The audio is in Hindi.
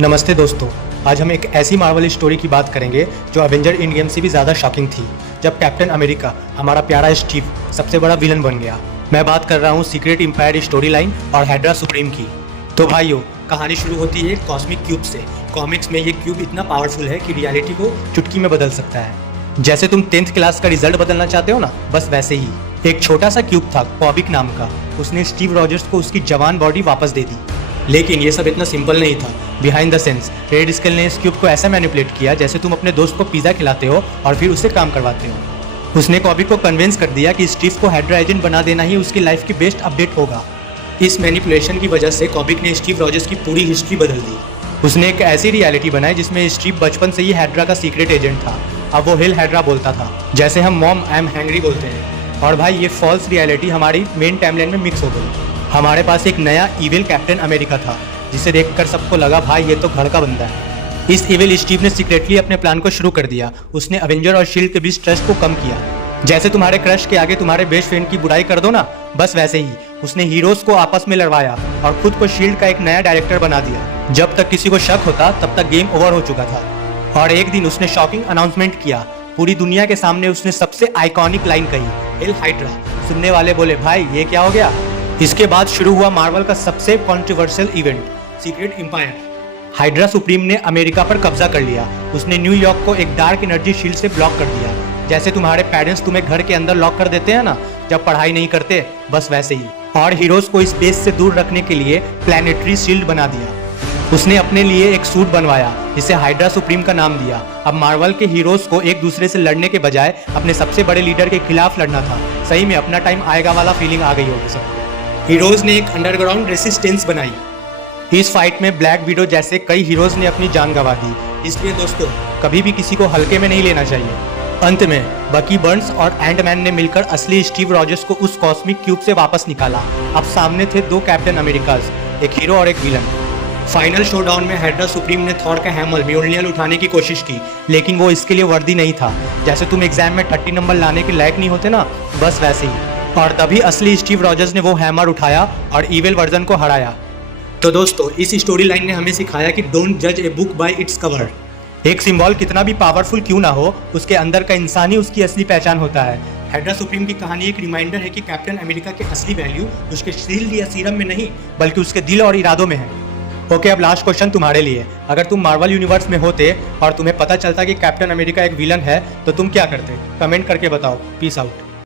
नमस्ते दोस्तों, आज हम एक ऐसी मार्वल स्टोरी की बात करेंगे जो एवेंजर एंड गेम से भी ज़्यादा शॉकिंग थी, जब कैप्टन अमेरिका हमारा प्यारा स्टीव सबसे बड़ा विलन बन गया। मैं बात कर रहा हूँ सीक्रेट एम्पायर स्टोरी लाइन और हाइड्रा सुप्रीम की। तो भाइयों, कहानी शुरू होती है कॉस्मिक क्यूब से। कॉमिक्स में ये क्यूब इतना पावरफुल है कि रियलिटी को चुटकी में बदल सकता है। जैसे तुम 10th क्लास का रिजल्ट बदलना चाहते हो ना, बस वैसे ही एक छोटा सा क्यूब था कॉबिक नाम का। उसने स्टीव रॉजर्स को उसकी जवान बॉडी वापस दे दी। लेकिन ये सब इतना सिंपल नहीं था। Behind the sense red scale ने इस क्यूब को ऐसा मैनिपुलेट किया जैसे तुम अपने दोस्त को पिज़्ज़ा खिलाते हो और फिर उससे काम करवाते हो। उसने कॉबिक को कन्विंस कर दिया कि स्टीव को हाइड्रा एजेंट बना देना ही उसकी लाइफ की बेस्ट अपडेट होगा। इस मैनिपुलेशन की वजह से कॉबिक ने स्टीव रॉजर्स की पूरी हिस्ट्री बदल दी। उसने एक ऐसी रियलिटी बनाई जिसमें स्टीव बचपन से ही हाइड्रा का सीक्रेट एजेंट था। अब वो हिल हाइड्रा बोलता था, जैसे हम मॉम आई एम हैंग्री बोलते हैं। और भाई, ये फॉल्स रियलिटी हमारी मेन टाइमलाइन में मिक्स हो गई। हमारे पास एक नया इविल कैप्टन अमेरिका था, जिसे देखकर सबको लगा भाई ये तो घर का बंदा है। इस इविल स्टीव ने सीक्रेटली अपने प्लान को शुरू कर दिया। उसने अवेंजर और शील्ड के बीच ट्रस्ट को कम किया। जैसे तुम्हारे क्रश के आगे तुम्हारे बेस्ट फ्रेंड की बुराई कर दो ना, बस वैसे ही उसने हीरोज को आपस में लड़वाया और खुद को शील्ड का एक नया डायरेक्टर बना दिया। जब तक किसी को शक होता तब तक गेम ओवर हो चुका था। और एक दिन उसने शॉकिंग अनाउंसमेंट किया। पूरी दुनिया के सामने उसने सबसे आइकॉनिक लाइन कही, हिल हाइड्रा। सुनने वाले बोले भाई ये क्या हो गया। इसके बाद शुरू हुआ मार्वल का सबसे controversial event, secret empire. Hydra Supreme ने अमेरिका पर कब्जा कर लिया। उसने न्यूयॉर्क को एक डार्क एनर्जी शील्ड से ब्लॉक कर दिया। जैसे तुम्हारे पेरेंट्स तुम्हें घर के अंदर लॉक कर देते हैं ना जब पढ़ाई नहीं करते, बस वैसे ही। और हीरोज को इस बेस से दूर रखने के लिए प्लैनेटरी शील्ड बना दिया। उसने अपने लिए एक सूट बनवाया जिसे हाइड्रा सुप्रीम का नाम दिया। अब मार्वल के हीरोज को एक दूसरे से लड़ने के बजाय अपने सबसे बड़े लीडर के खिलाफ लड़ना था। सही में अपना टाइम आएगा वाला फीलिंग आ गई होगी सबको। हीरोज ने एक अंडरग्राउंड रेसिस्टेंस बनाई। इस फाइट में ब्लैक विडो जैसे कई हीरोज ने अपनी जान गंवा दी। इसलिए दोस्तों, कभी भी किसी को हल्के में नहीं लेना चाहिए। अंत में बकी बर्न्स और एंटमैन ने मिलकर असली स्टीव रॉजर्स को उस कॉस्मिक क्यूब से वापस निकाला। अब सामने थे दो कैप्टन अमेरिकाज, एक हीरो और एक विलन। फाइनल शोडाउन में हाइड्रा सुप्रीम ने थॉर का हैमर म्योल्नियर उठाने की कोशिश की, लेकिन वो इसके लिए वर्दी नहीं था। जैसे तुम एग्जाम में 30 नंबर लाने के लायक नहीं होते ना, बस वैसे ही। और तभी असली स्टीव रॉजर्स ने वो हैमर उठाया और इविल वर्जन को हराया। तो दोस्तों, इस स्टोरी लाइन ने हमें सिखाया कि डोंट जज a book by its cover. एक सिंबल कितना भी पावरफुल क्यों ना हो, उसके अंदर का इंसान ही उसकी असली पहचान होता है। हाइड्रा सुप्रीम की कहानी एक रिमाइंडर है कि कैप्टन अमेरिका के असली वैल्यू उसके शील्ड या सीरम में नहीं, बल्कि उसके दिल और इरादों में है। ओके, अब लास्ट क्वेश्चन तुम्हारे लिए। अगर तुम मार्वल यूनिवर्स में होते और तुम्हें पता चलता कि कैप्टन अमेरिका एक विलन है, तो तुम क्या करते? कमेंट करके बताओ। Peace out.